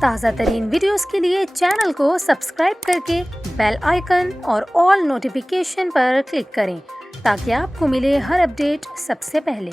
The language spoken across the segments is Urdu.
تازہ ترین ویڈیوز کے لیے چینل کو سبسکرائب کر کے بیل آئیکن اور آل نوٹیفیکیشن پر کلک کریں تاکہ آپ کو ملے ہر اپڈیٹ سب سے پہلے۔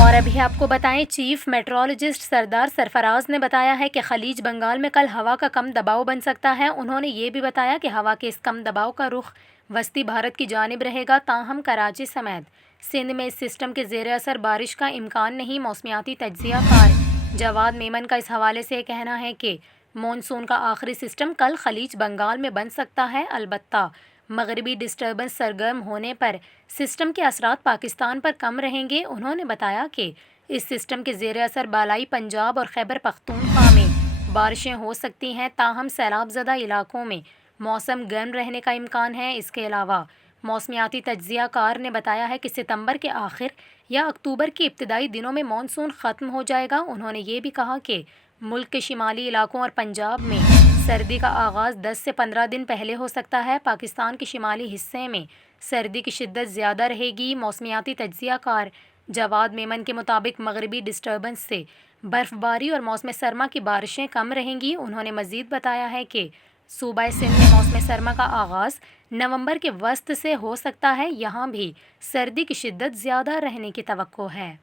اور ابھی آپ کو بتائیں، چیف میٹرولوجسٹ سردار سرفراز نے بتایا ہے کہ خلیج بنگال میں کل ہوا کا کم دباؤ بن سکتا ہے۔ انہوں نے یہ بھی بتایا کہ ہوا کے اس کم دباؤ کا رخ وسطی بھارت کی جانب رہے گا، تاہم کراچی سمیت سندھ میں اس سسٹم کے زیر اثر بارش کا امکان نہیں۔ موسمیاتی تجزیہ کار جواد میمن کا اس حوالے سے کہنا ہے کہ مون سون کا آخری سسٹم کل خلیج بنگال میں بن سکتا ہے، البتہ مغربی ڈسٹربنس سرگرم ہونے پر سسٹم کے اثرات پاکستان پر کم رہیں گے۔ انہوں نے بتایا کہ اس سسٹم کے زیر اثر بالائی پنجاب اور خیبر پختونخوا میں بارشیں ہو سکتی ہیں، تاہم سیلاب زدہ علاقوں میں موسم گرم رہنے کا امکان ہے۔ اس کے علاوہ موسمیاتی تجزیہ کار نے بتایا ہے کہ ستمبر کے آخر یا اکتوبر کے ابتدائی دنوں میں مون سون ختم ہو جائے گا۔ انہوں نے یہ بھی کہا کہ ملک کے شمالی علاقوں اور پنجاب میں سردی کا آغاز 10 سے 15 دن پہلے ہو سکتا ہے۔ پاکستان کے شمالی حصے میں سردی کی شدت زیادہ رہے گی۔ موسمیاتی تجزیہ کار جواد میمن کے مطابق مغربی ڈسٹربنس سے برف باری اور موسم سرما کی بارشیں کم رہیں گی۔ انہوں نے مزید بتایا ہے کہ صوبہ سندھ میں موسم سرما کا آغاز نومبر کے وسط سے ہو سکتا ہے، یہاں بھی سردی کی شدت زیادہ رہنے کی توقع ہے۔